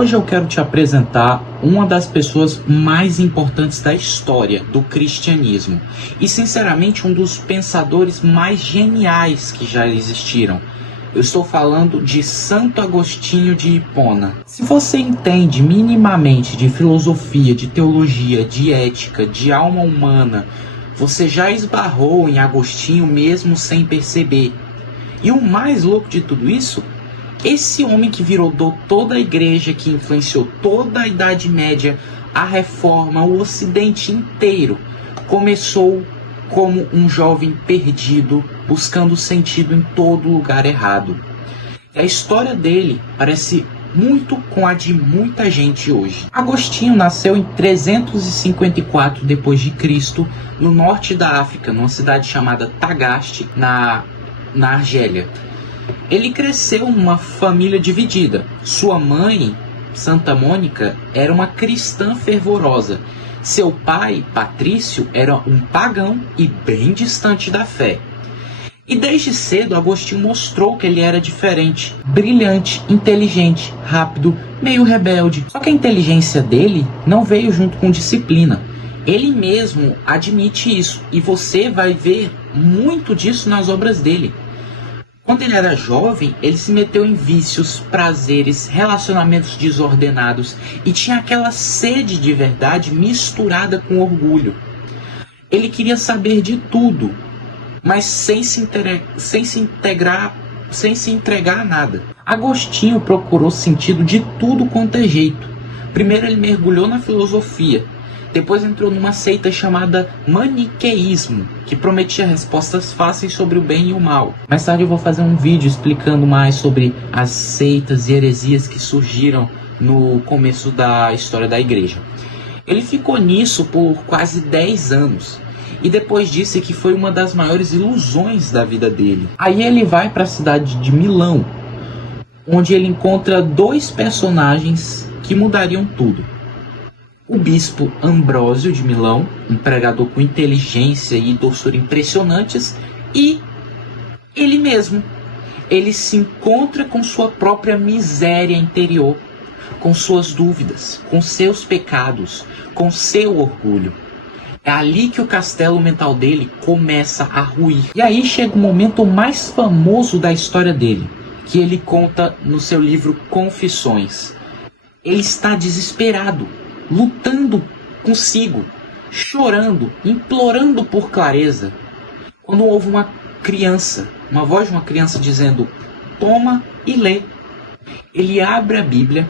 Hoje eu quero te apresentar uma das pessoas mais importantes da história do cristianismo e, sinceramente, um dos pensadores mais geniais que já existiram. Eu estou falando de Santo Agostinho de Hipona. Se você entende minimamente de filosofia, de teologia, de ética, de alma humana, você já esbarrou em Agostinho mesmo sem perceber. E o mais louco de tudo isso, esse homem que virou doutor da igreja, que influenciou toda a Idade Média, a Reforma, o Ocidente inteiro, começou como um jovem perdido, buscando sentido em todo lugar errado. E a história dele parece muito com a de muita gente hoje. Agostinho nasceu em 354 d.C., no norte da África, numa cidade chamada Tagaste, na Argélia. Ele cresceu numa família dividida. Sua mãe, Santa Mônica, era uma cristã fervorosa. Seu pai, Patrício, era um pagão e bem distante da fé. E desde cedo, Agostinho mostrou que ele era diferente, brilhante, inteligente, rápido, meio rebelde. Só que a inteligência dele não veio junto com disciplina. Ele mesmo admite isso, e você vai ver muito disso nas obras dele. Quando ele era jovem, ele se meteu em vícios, prazeres, relacionamentos desordenados e tinha aquela sede de verdade misturada com orgulho. Ele queria saber de tudo, mas sem se entregar a nada. Agostinho procurou sentido de tudo quanto é jeito. Primeiro ele mergulhou na filosofia. Depois entrou numa seita chamada maniqueísmo, que prometia respostas fáceis sobre o bem e o mal. Mais tarde eu vou fazer um vídeo explicando mais sobre as seitas e heresias que surgiram no começo da história da igreja. Ele ficou nisso por quase 10 anos. E depois disse que foi uma das maiores ilusões da vida dele. Aí ele vai para a cidade de Milão, onde ele encontra dois personagens que mudariam tudo. O bispo Ambrósio de Milão, um pregador com inteligência e doçura impressionantes, e ele mesmo. Ele se encontra com sua própria miséria interior, com suas dúvidas, com seus pecados, com seu orgulho. É ali que o castelo mental dele começa a ruir. E aí chega o momento mais famoso da história dele, que ele conta no seu livro Confissões. Ele está desesperado, lutando consigo, chorando, implorando por clareza, quando houve uma voz de uma criança dizendo: toma e lê. Ele abre a Bíblia,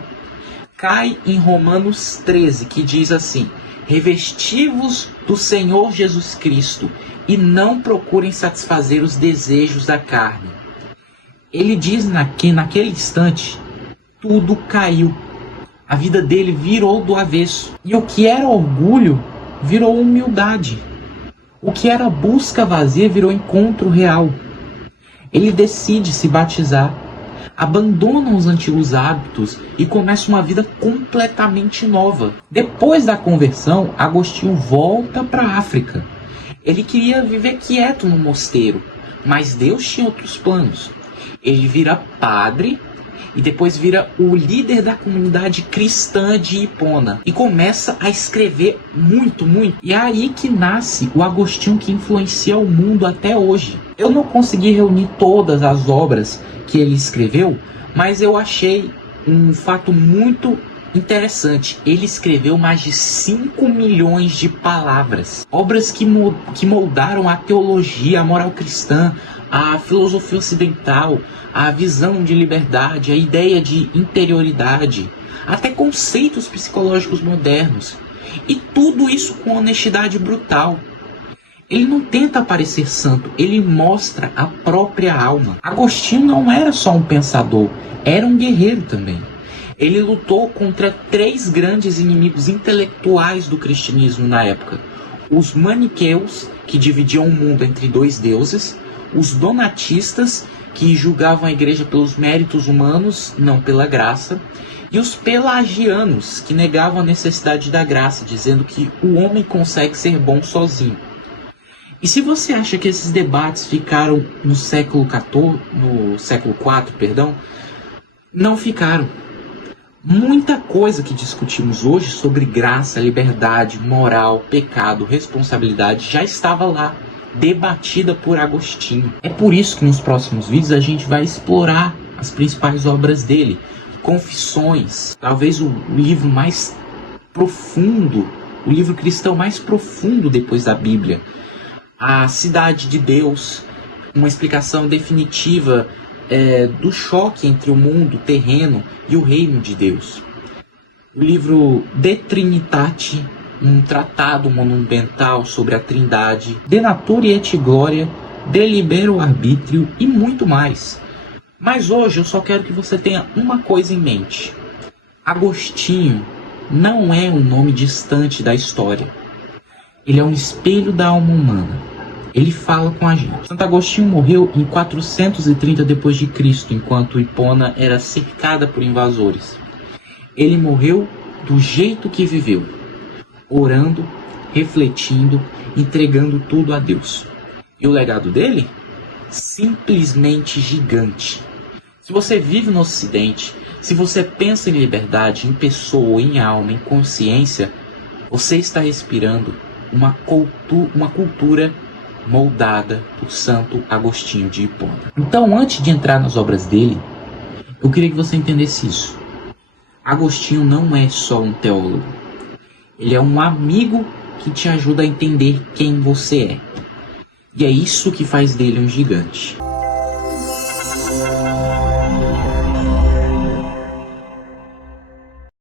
cai em Romanos 13, que diz assim: revesti-vos do Senhor Jesus Cristo e não procurem satisfazer os desejos da carne. Ele diz que naquele instante tudo caiu. A vida dele virou do avesso. E o que era orgulho virou humildade. O que era busca vazia virou encontro real. Ele decide se batizar, abandona os antigos hábitos e começa uma vida completamente nova. Depois da conversão, Agostinho volta para a África. Ele queria viver quieto no mosteiro, mas Deus tinha outros planos. Ele vira padre e depois vira o líder da comunidade cristã de Hipona. E começa a escrever muito. E é aí que nasce o Agostinho que influencia o mundo até hoje. Eu não consegui reunir todas as obras que ele escreveu, mas eu achei um fato muito interessante. Ele escreveu mais de 5 milhões de palavras. Obras que moldaram a teologia, a moral cristã, a filosofia ocidental, a visão de liberdade, a ideia de interioridade, até conceitos psicológicos modernos. E tudo isso com honestidade brutal. Ele não tenta parecer santo, ele mostra a própria alma. Agostinho não era só um pensador, era um guerreiro também. Ele lutou contra 3 grandes inimigos intelectuais do cristianismo na época: os maniqueus, que dividiam o mundo entre 2 deuses, os donatistas, que julgavam a igreja pelos méritos humanos, não pela graça, e os pelagianos, que negavam a necessidade da graça, dizendo que o homem consegue ser bom sozinho. E se você acha que esses debates ficaram no século IV, não ficaram. Muita coisa que discutimos hoje sobre graça, liberdade, moral, pecado, responsabilidade já estava lá, debatida por Agostinho. É por isso que nos próximos vídeos a gente vai explorar as principais obras dele. Confissões, talvez o livro mais profundo, o livro cristão mais profundo depois da Bíblia. A Cidade de Deus, uma explicação definitiva do choque entre o mundo terreno e o reino de Deus. O livro De Trinitate, um tratado monumental sobre a Trindade, De Natura et Gloria, De Libero Arbitrio e muito mais. Mas hoje eu só quero que você tenha uma coisa em mente. Agostinho não é um nome distante da história. Ele é um espelho da alma humana. Ele fala com a gente. Santo Agostinho morreu em 430 d.C., enquanto Hipona era cercada por invasores. Ele morreu do jeito que viveu, orando, refletindo, entregando tudo a Deus. E o legado dele? Simplesmente gigante. Se você vive no Ocidente, se você pensa em liberdade, em pessoa, em alma, em consciência, você está respirando uma cultura moldada por Santo Agostinho de Hipona. Então, antes de entrar nas obras dele, eu queria que você entendesse isso. Agostinho não é só um teólogo. Ele é um amigo que te ajuda a entender quem você é. E é isso que faz dele um gigante.